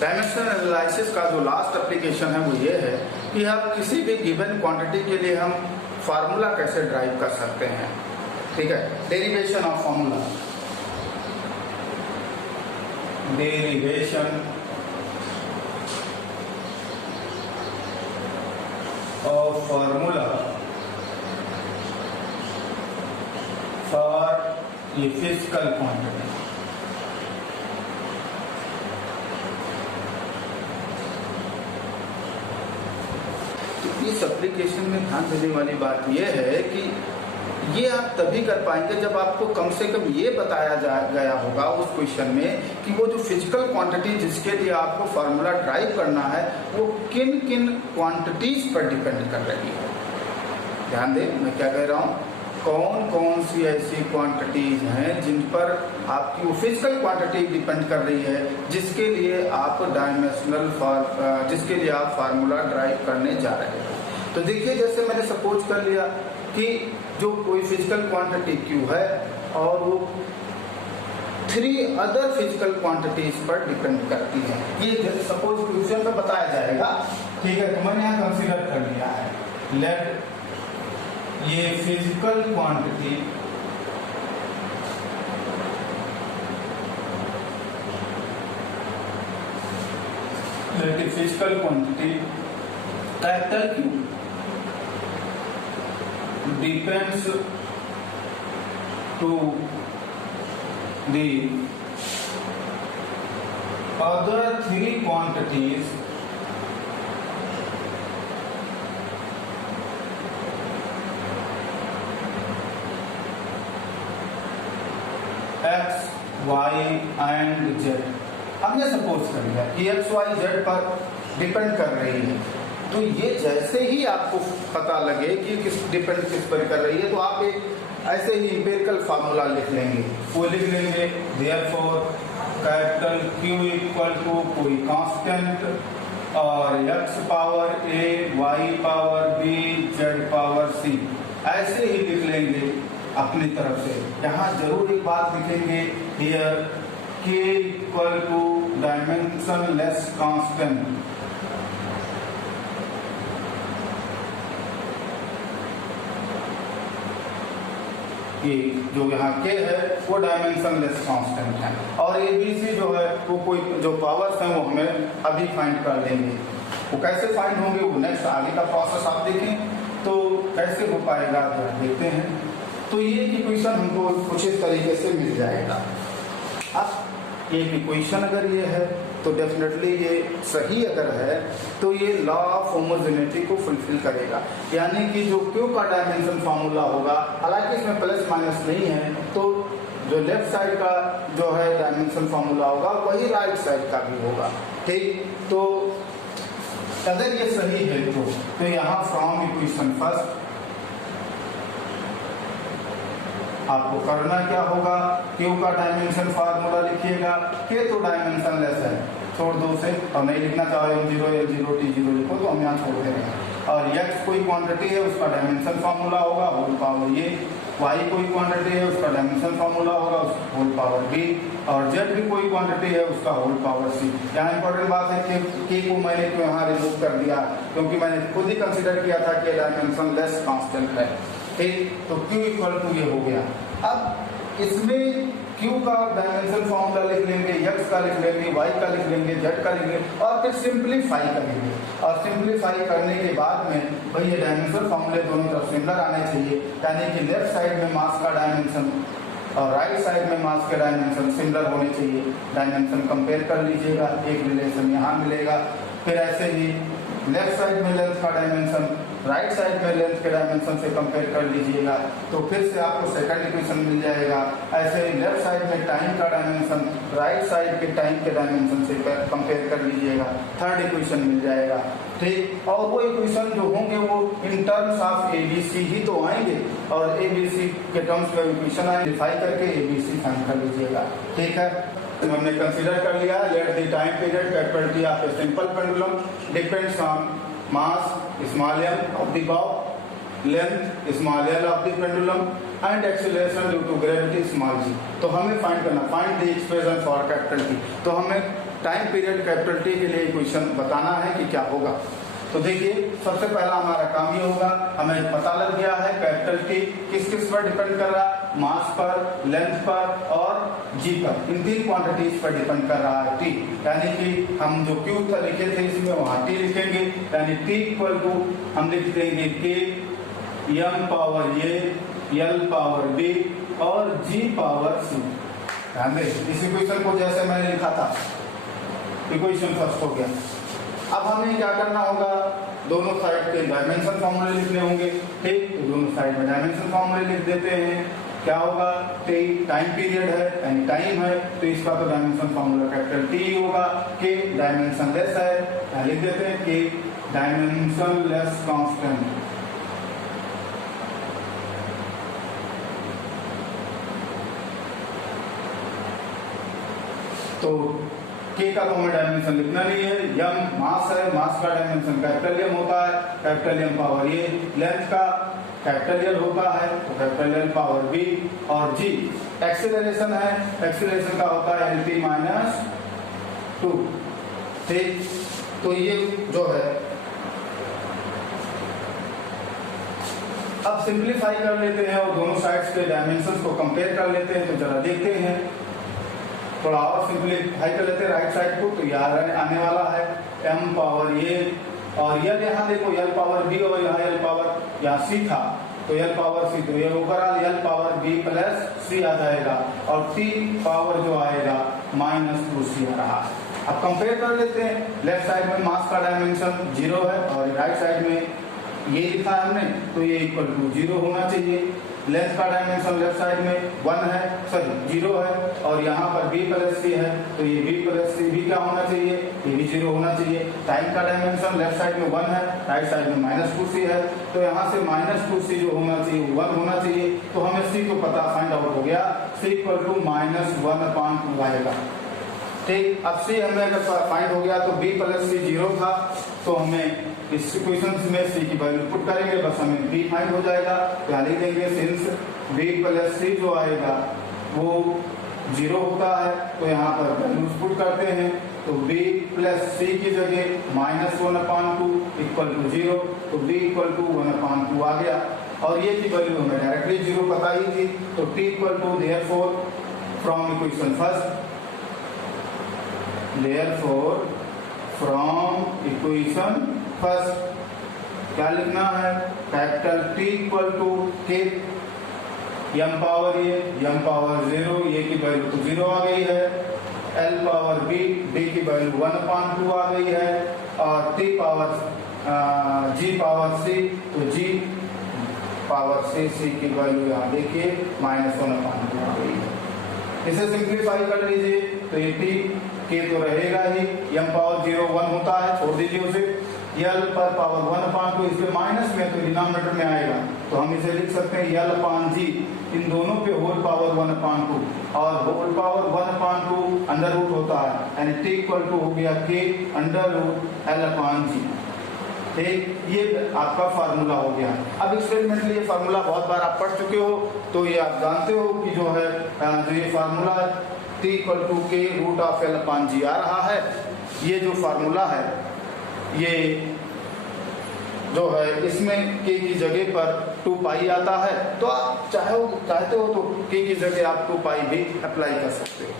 Dimensional analysis का जो last application है वो ये है कि आप किसी भी गिवन क्वांटिटी के लिए हम फार्मूला कैसे ड्राइव कर सकते हैं। ठीक है, derivation of formula, derivation of formula for a physical quantity. इस एप्लीकेशन में ध्यान देने वाली बात यह है कि ये आप तभी कर पाएंगे जब आपको कम से कम ये बताया गया होगा उस क्वेश्चन में कि वो जो फिजिकल क्वांटिटी जिसके लिए आपको फार्मूला ड्राइव करना है वो किन किन क्वांटिटीज पर डिपेंड कर रही है। ध्यान दें मैं क्या कह रहा हूँ, कौन कौन सी ऐसी क्वांटिटीज हैं जिन पर आपकी वो फिजिकल क्वांटिटी डिपेंड कर रही है जिसके लिए आप जिसके लिए आप फार्मूला ड्राइव करने जा रहे हैं। तो देखिए जैसे मैंने सपोज कर लिया कि जो कोई फिजिकल क्वांटिटी Q है और वो 3 अदर फिजिकल क्वांटिटीज पर डिपेंड करती है। ये सपोज क्वेश्चन में बताया जाएगा। ठीक है, तो मैंने यहाँ कंसीडर कर लिया है, लेट ये physical quantity capital Q depends to the other 3 quantities x, y and z। हमने सपोज कर लिया कि x, y, z पर डिपेंड कर रही है, तो ये जैसे ही आपको पता लगे कि किस पर कर रही है तो आप एक ऐसे ही इंपेरिकल फार्मूला लिख लेंगे। वो लिख लेंगे therefore capital Q equal to कोई कांस्टेंट और x power a, y power b, z power c, ऐसे ही लिख लेंगे अपनी तरफ से। यहाँ जरूर एक बात लिखेंगे, here k equal to dimensionless constant. ये जो यहाँ के है वो डायमेंशनलेस कांस्टेंट है और ABC जो है वो कोई जो पावर्स हैं वो हमें अभी फाइंड कर लेंगे। वो कैसे फाइंड होंगे वो नेक्स्ट आगे का प्रोसेस आप देखें तो कैसे हो पाएगा देखते हैं। तो ये इक्वेशन हमको कुछ इस तरीके से मिल जाएगा। अब ये इक्वेशन अगर ये है तो डेफिनेटली ये सही अगर है तो ये लॉ ऑफ होमोजेनिटी को फुलफिल करेगा, यानी कि जो Q का डायमेंशन फार्मूला होगा, हालांकि इसमें प्लस माइनस नहीं है, तो जो लेफ्ट साइड का जो है डायमेंशन फार्मूला होगा वही राइट साइड का भी होगा। ठीक, तो अगर ये सही है तो यहाँ फ्रॉम इक्वेशन फर्स्ट आपको करना क्या होगा, Q का डायमेंशन फार्मूला लिखिएगा। K तो डायमेंशन लेस है, छोड़ दो उसे, और नहीं लिखना चाहो M0 L0 T0 लिखो तो हम यहाँ छोड़ दे रहे हैं। और x कोई क्वांटिटी है उसका डायमेंशन फार्मूला होगा होल पावर ये, y कोई क्वांटिटी है उसका डायमेंशन फार्मूला होगा होल पावर b, और z भी कोई क्वांटिटी है उसका होल पावर c। यहाँ इंपॉर्टेंट बात है कि k को मैंने क्यों यहाँ रिमूव कर दिया, क्योंकि मैंने खुद ही कंसिडर किया था कि डायमेंशन लेस कांस्टेंट है। ठीक, तो Q इक्वल टू ये हो गया। अब इसमें Q का डायमेंशन फॉर्मूला लिख लेंगे, x का लिख लेंगे, y का लिख लेंगे, z का लिख लेंगे और फिर सिंप्लीफाई करेंगे। और सिंप्लीफाई करने के बाद में भाई ये डायमेंशन फॉर्मूले दोनों तरफ सिमिलर आने चाहिए, यानी कि लेफ्ट साइड में मास का डायमेंशन और राइट साइड में मास के डायमेंशन सिमिलर होने चाहिए। डायमेंशन कंपेयर कर लीजिएगा, एक रिलेशन यहाँ मिलेगा। फिर ऐसे ही लेफ्ट साइड में लेंथ का डायमेंशन राइट साइड में लेंथ के डायमेंशन से कंपेयर कर लीजिएगा तो फिर से आपको सेकंड इक्वेशन मिल जाएगा। ऐसे ही लेफ्ट साइड में टाइम का डायमेंशन राइट साइड के टाइम के डायमेंशन से कंपेयर कर लीजिएगा, थर्ड इक्वेशन मिल जाएगा। ठीक, और वो इक्वेशन जो होंगे वो इन टर्म्स ऑफ ABC ही तो आएंगे और ABC के टर्म्स में इक्वेशन आइडेंटिफाई करके ABC फाइंड कर लीजिएगा। ठीक है, तो हमने कंसीडर कर लिया let the time period capital T of a simple pendulum depends on mass small m of the bow, length small l of the pendulum and acceleration due to gravity small g। तो हमें find करना, find the expression for capital T। तो हमें time period capital T के लिए equation बताना है कि क्या होगा। तो देखिए सबसे पहला हमारा काम ये होगा, हमें पता लग गया है कैपिटल टी किस किस पर डिपेंड कर रहा है, मास पर, लेंथ पर और जी पर, इन तीन क्वांटिटीज पर डिपेंड कर रहा है टी। यानी कि हम जो क्यू लिखे थे इसमें वहां टी लिखेंगे, यानी टी इक्वल टू हम लिख देंगे K M power A L power B और जी पावर सी। ध्यान दें इस इक्वेशन को जैसे मैंने लिखा था, इक्वेशन फर्स्ट हो गया। अब हमें क्या करना होगा, दोनों साइड के डायमेंशन फॉर्मूले लिखने होंगे। ठीक, तो दोनों साइड में डायमेंशन फॉर्मूले लिख देते हैं। क्या होगा, टाइम पीरियड है यानी टाइम है, तो इसका तो डायमेंशन फॉर्मूला कैपिटल टी होगा। के डायमेंशन लेस है, लिख देते हैं कि डायमेंशन लेस कांस्टेंट। तो के का तो हमें डायमेंशन लिखना नहीं है, यम मास है, मास का डायमेंशन कैपिटल एम होता है, कैपिटल एम पावर ए, लेंथ का कैपिटल एल होता है तो कैपिटल एल पावर बी, और जी एक्सीलरेशन है, एक्सीलरेशन का होता है एल पी माइनस 2। ठीक, तो ये जो है अब सिंप्लीफाई कर लेते हैं और दोनों साइड्स के डायमेंशंस को कंपेयर कर लेते हैं। तो जरा देखते हैं, थोड़ा और सिंप्लीफाई कर लेते हैं राइट साइड को। तो यार आने वाला है m पावर ए और यल यहाँ देखो यल पावर बी और यहाँ यल पावर यहाँ सी था, तो यल पावर सी, तो ये ओवरऑल यल पावर बी प्लस सी आ जाएगा और टी पावर जो आएगा -2c आ रहा है। अब कंपेयर कर लेते हैं, लेफ्ट साइड में मास का डायमेंशन 0 है और राइट साइड में ये लिखा है हमने, तो ये इक्वल टू 0 होना चाहिए। लेंथ का डायमेंशन लेफ्ट साइड में 1 है, सॉरी 0 है, और यहाँ पर b प्लस सी है, तो ये b प्लस सी भी क्या होना चाहिए, ये भी 0 होना चाहिए। टाइम का डायमेंशन लेफ्ट साइड में 1 है, राइट साइड में -2c है, तो यहाँ से -2c जो होना चाहिए 1 होना चाहिए। तो हमें c को पता फाइंड आउट हो गया, c इक्वल टू -1/2 आएगा। ठीक, अब c हमें अगर फाइंड हो गया तो b प्लस सी 0 था, तो हमें इस इक्वेशन में c की वैल्यू पुट करेंगे, बस हमें b फाइंड हो जाएगा। यहाँ लिख देंगे सिंस b प्लस सी जो आएगा वो 0 होता है, तो यहाँ पर वैल्यूज पुट करते हैं, तो b प्लस सी की जगह -1/2 इक्वल टू 0, तो b इक्वल टू 1/2 आ गया। और ये की वैल्यू हमें डायरेक्टली 0 पता ही थी, तो t equal to therefore from equation first, therefore from equation first क्या लिखना है, capital T equal to K m power A m power 0, ये की वैल्यू तो 0 आ गई है, l पावर b d की वैल्यू 1/2 आ गई है, और t power g power c, तो g पावर c की वैल्यू यहाँ देखिए -1/2 आ गई है। इसे सिंप्लीफाई कर लीजिए, तो ये t के तो रहेगा ही, m पावर 0 1 होता है, छोड़ दीजिए उसे, यल पर पावर 1/2, इसके माइनस में तो डिनोमिनेटर में आएगा, तो हम इसे लिख सकते हैं यल अपान जी, इन दोनों पे होल पावर 1/2, और होल पावर 1/2 अंडर रूट होता है, यानी t इक्वल टू हो गया k under root l upon जी। ठीक, ये आपका फार्मूला हो गया। अब एक्सपेरिमेंटली ये फार्मूला बहुत बार आप पढ़ चुके हो, तो ये आप जानते हो कि जो है जो ये formula t equal to k root of l upon G आ रहा है। ये जो फार्मूला है ये जो है इसमें k की जगह पर 2 पाई आता है, तो आप चाहते हो तो k की जगह आप 2 पाई भी अप्लाई कर सकते हो।